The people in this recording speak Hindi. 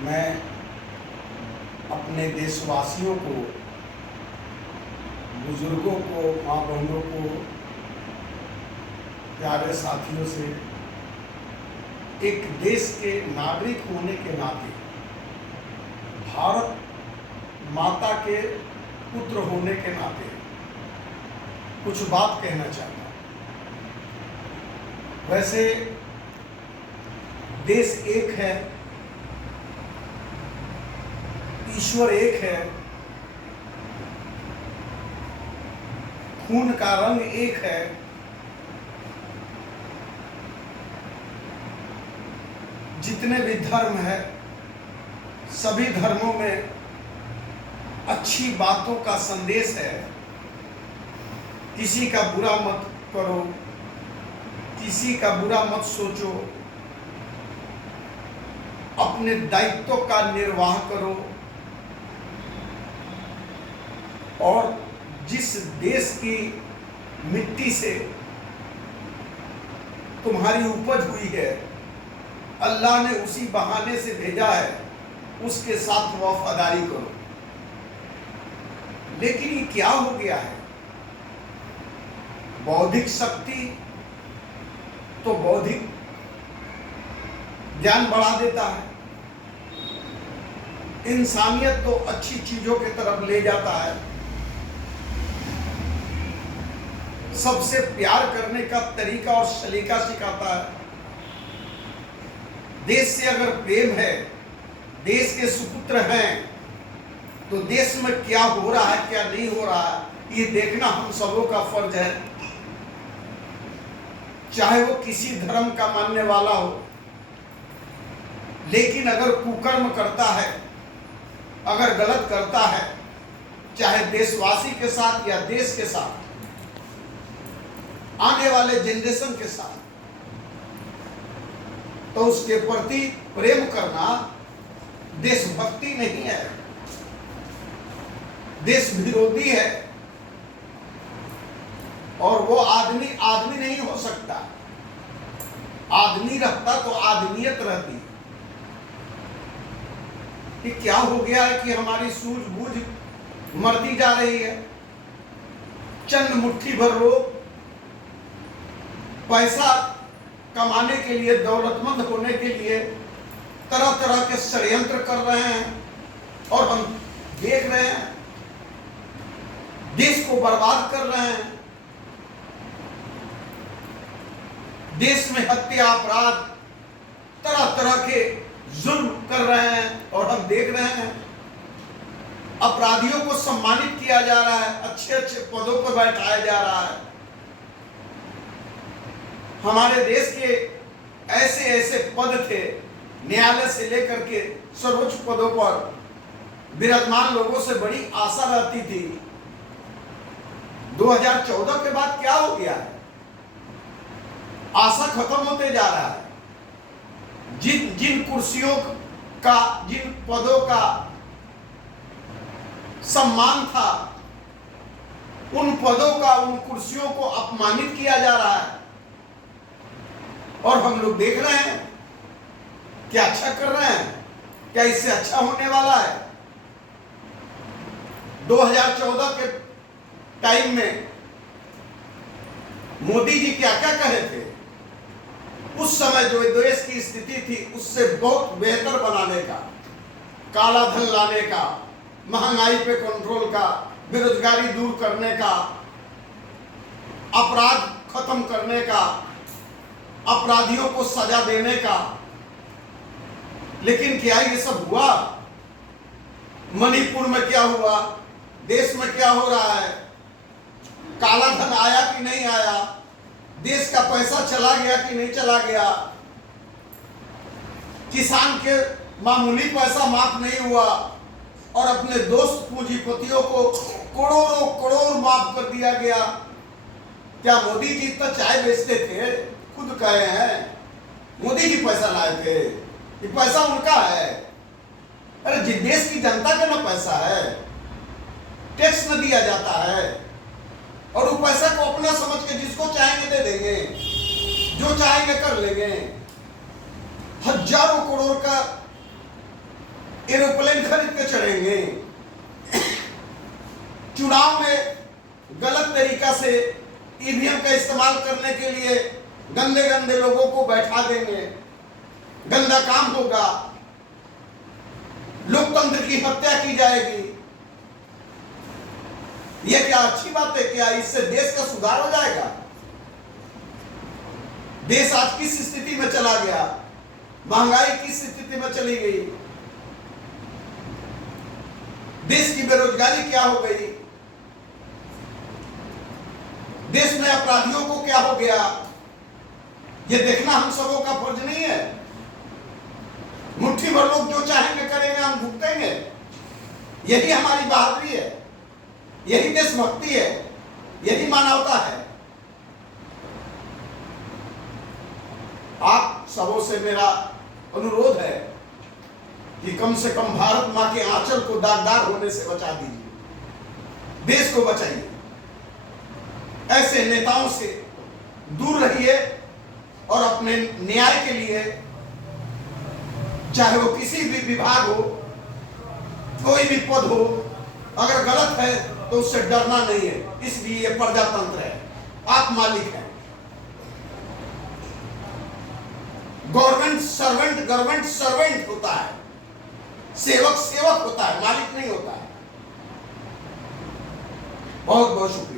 मैं अपने देशवासियों को, बुजुर्गों को, माँ बहनों को, प्यारे साथियों से एक देश के नागरिक होने के नाते, भारत माता के पुत्र होने के नाते कुछ बात कहना चाहता हूँ। वैसे देश एक है, ईश्वर एक है, खून का रंग एक है, जितने भी धर्म है सभी धर्मों में अच्छी बातों का संदेश है। किसी का बुरा मत करो, किसी का बुरा मत सोचो, अपने दायित्व का निर्वाह करो और जिस देश की मिट्टी से तुम्हारी उपज हुई है, अल्लाह ने उसी बहाने से भेजा है, उसके साथ वफादारी करो। लेकिन ये क्या हो गया है? बौद्धिक शक्ति तो बौद्धिक ज्ञान बढ़ा देता है, इंसानियत तो अच्छी चीजों की तरफ ले जाता है, सबसे प्यार करने का तरीका और सलीका सिखाता है। देश से अगर प्रेम है, देश के सुपुत्र हैं, तो देश में क्या हो रहा है क्या नहीं हो रहा है ये देखना हम सबों का फर्ज है, चाहे वो किसी धर्म का मानने वाला हो। लेकिन अगर कुकर्म करता है, अगर गलत करता है, चाहे देशवासी के साथ या देश के साथ, आने वाले जनरेशन के साथ, तो उसके प्रति प्रेम करना देशभक्ति नहीं है, देश विरोधी है। और वो आदमी आदमी नहीं हो सकता। आदमी रहता तो आदमियत रहती। कि क्या हो गया है कि हमारी सूझबूझ मरती जा रही है। चंद मुट्ठी भर लोग पैसा कमाने के लिए, दौलतमंद होने के लिए तरह तरह के षड्यंत्र कर रहे हैं और हम देख रहे हैं, देश को बर्बाद कर रहे हैं। देश में हत्या, अपराध, तरह तरह के जुल्म कर रहे हैं और हम देख रहे हैं। अपराधियों को सम्मानित किया जा रहा है, अच्छे अच्छे पदों पर बैठाया जा रहा है। हमारे देश के ऐसे ऐसे पद थे, न्यायालय से लेकर के सर्वोच्च पदों पर विराजमान लोगों से बड़ी आशा रहती थी। 2014 के बाद क्या हो गया है? आशा खत्म होते जा रहा है। जिन जिन कुर्सियों का, जिन पदों का सम्मान था, उन पदों का, उन कुर्सियों को अपमानित किया जा रहा है और हम लोग देख रहे हैं। क्या अच्छा कर रहे हैं? क्या इससे अच्छा होने वाला है? 2014 के टाइम में मोदी जी क्या क्या कहे थे? उस समय जो देश की स्थिति थी उससे बहुत बेहतर बनाने का, काला धन लाने का, महंगाई पे कंट्रोल का, बेरोजगारी दूर करने का, अपराध खत्म करने का, अपराधियों को सजा देने का। लेकिन क्या ये सब हुआ? मणिपुर में क्या हुआ? देश में क्या हो रहा है? काला धन आया कि नहीं आया? देश का पैसा चला गया कि नहीं चला गया? किसान के मामूली पैसा माफ नहीं हुआ और अपने दोस्त पूंजीपतियों को करोड़ों करोड़ माफ कर दिया गया। क्या मोदी जी तो चाय बेचते थे? खुद कहे हैं मोदी जी पैसा लाए थे, ये पैसा उनका है। अरे जिस देश की जनता का ना पैसा है, टैक्स न दिया जाता है और वो पैसा को अपना समझ के जिसको चाहेंगे दे देंगे, जो चाहेंगे कर लेंगे। हजारों करोड़ का एरोप्लेन खरीद के चढ़ेंगे। चुनाव में गलत तरीका से ईवीएम का इस्तेमाल करने के लिए गंदे गंदे लोगों को बैठा देंगे, गंदा काम होगा, लोकतंत्र की हत्या की जाएगी। यह क्या अच्छी बात है? क्या इससे देश का सुधार हो जाएगा? देश आज किस स्थिति में चला गया, महंगाई किस स्थिति में चली गई, देश की बेरोजगारी क्या हो गई, देश में अपराधियों को क्या हो गया, यह देखना हम सबों का फर्ज नहीं है? मुट्ठी भर लोग जो चाहेंगे करेंगे, हम भुगतेंगे। यही हमारी बहादुरी है, यही देशभक्ति है, यही मानवता है। आप सबों से मेरा अनुरोध है कि कम से कम भारत मां के आंचल को दागदार होने से बचा दीजिए, देश को बचाइए। ऐसे नेताओं से दूर रहिए और अपने न्याय के लिए, चाहे वो किसी भी विभाग हो, कोई भी पद हो, अगर गलत है तो उससे डरना नहीं है। इसलिए ये प्रजातंत्र है, आप मालिक हैं। गवर्नमेंट सर्वेंट होता है, सेवक सेवक होता है, मालिक नहीं होता है। बहुत बहुत शुक्रिया।